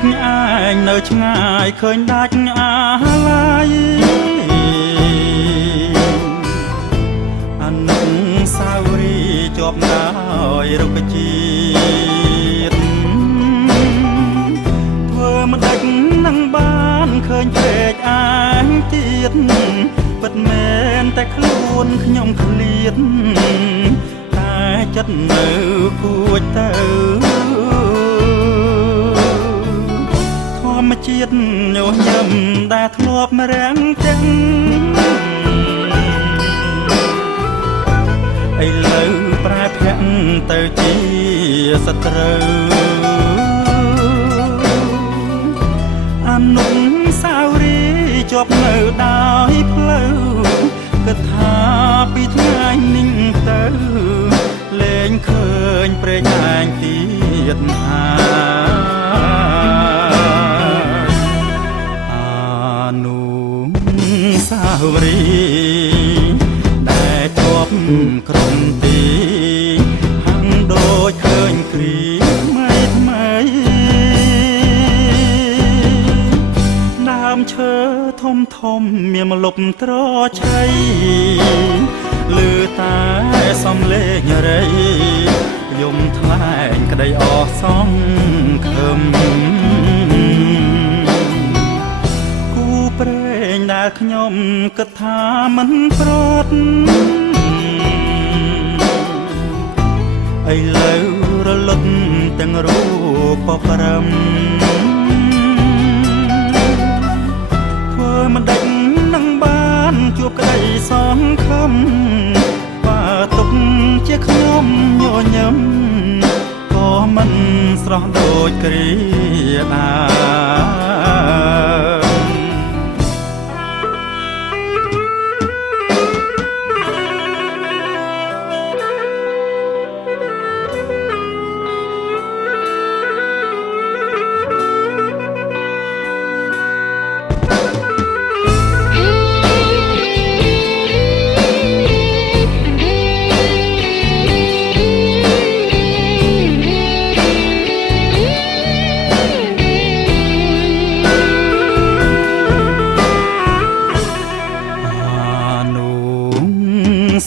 ចឯងនៅឆ្ងាយឃើញដាច់អាឡាយអនុសាវរីយ៍ជាប់ដោយរុក្ខជាតិធ្វើមិនដាច់នឹងបានឃើញពេកឯងទៀតពិតមែនតែខ្លួនខ្ញុំឃ្លាតតែចិត្តនៅគួចទៅធម្មជាតិញញឹមដែលធ្លាប់រាំងទាំងឥឡូវប្រែភ័ក្រទៅជាសត្រូវអនុសាវរីយ៍ជាប់នៅដោយផ្លូវគិតថាពីថ្ងៃនេះទៅលែងឃើញព្រេងឯងទៀតអនុសាវរីយ៍ដែលជាប់ក្រុមទីហាំងដូចឃើញគ្រីថ្មីថ្មីដើមឈើធំធំមានម្លប់ត្រឆៃឮតែសំឡេងរីយំថ្លែងក្តីអស់សង្ឃឹមគូព្រេងដែលខ្ញុំគិតថាមិនប្រត់ឥឡូវរលត់ទាំងរូបប្រឹមធ្វើមិនដេចនឹងបានជួបក្តីសង្ឃឹមបើទុកជាខ្ញុំញញឹមក៏មិនស្រស់ដូចគ្រាដើម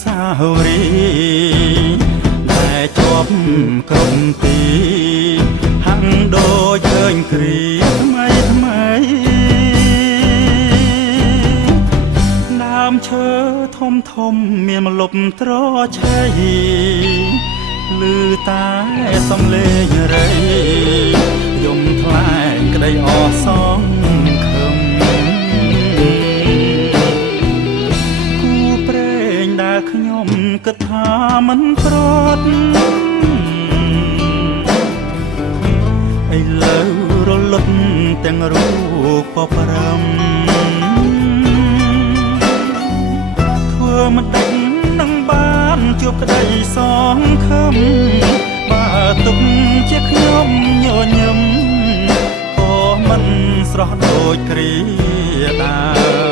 សាវរីយ៍ដែលជាប់ក្រុមទីហាំងដូចឃើញគ្រីថ្មីថ្មីដើមឈើធំធំមានម្លប់ត្រឆៃឮតែសំឡេងរីយំថ្លែងក្តីអស់សង្ឃឹមខ្ញុំគិតថាមិនប្រត់ឥឡូវរលត់ទាំងរូបប្រឹមធ្វើមិនដេចនឹងបានជួបក្តីសង្ឃឹមបើទុកជាខ្ញុំញញឹមក៏មិនស្រស់ដូចគ្រាដើម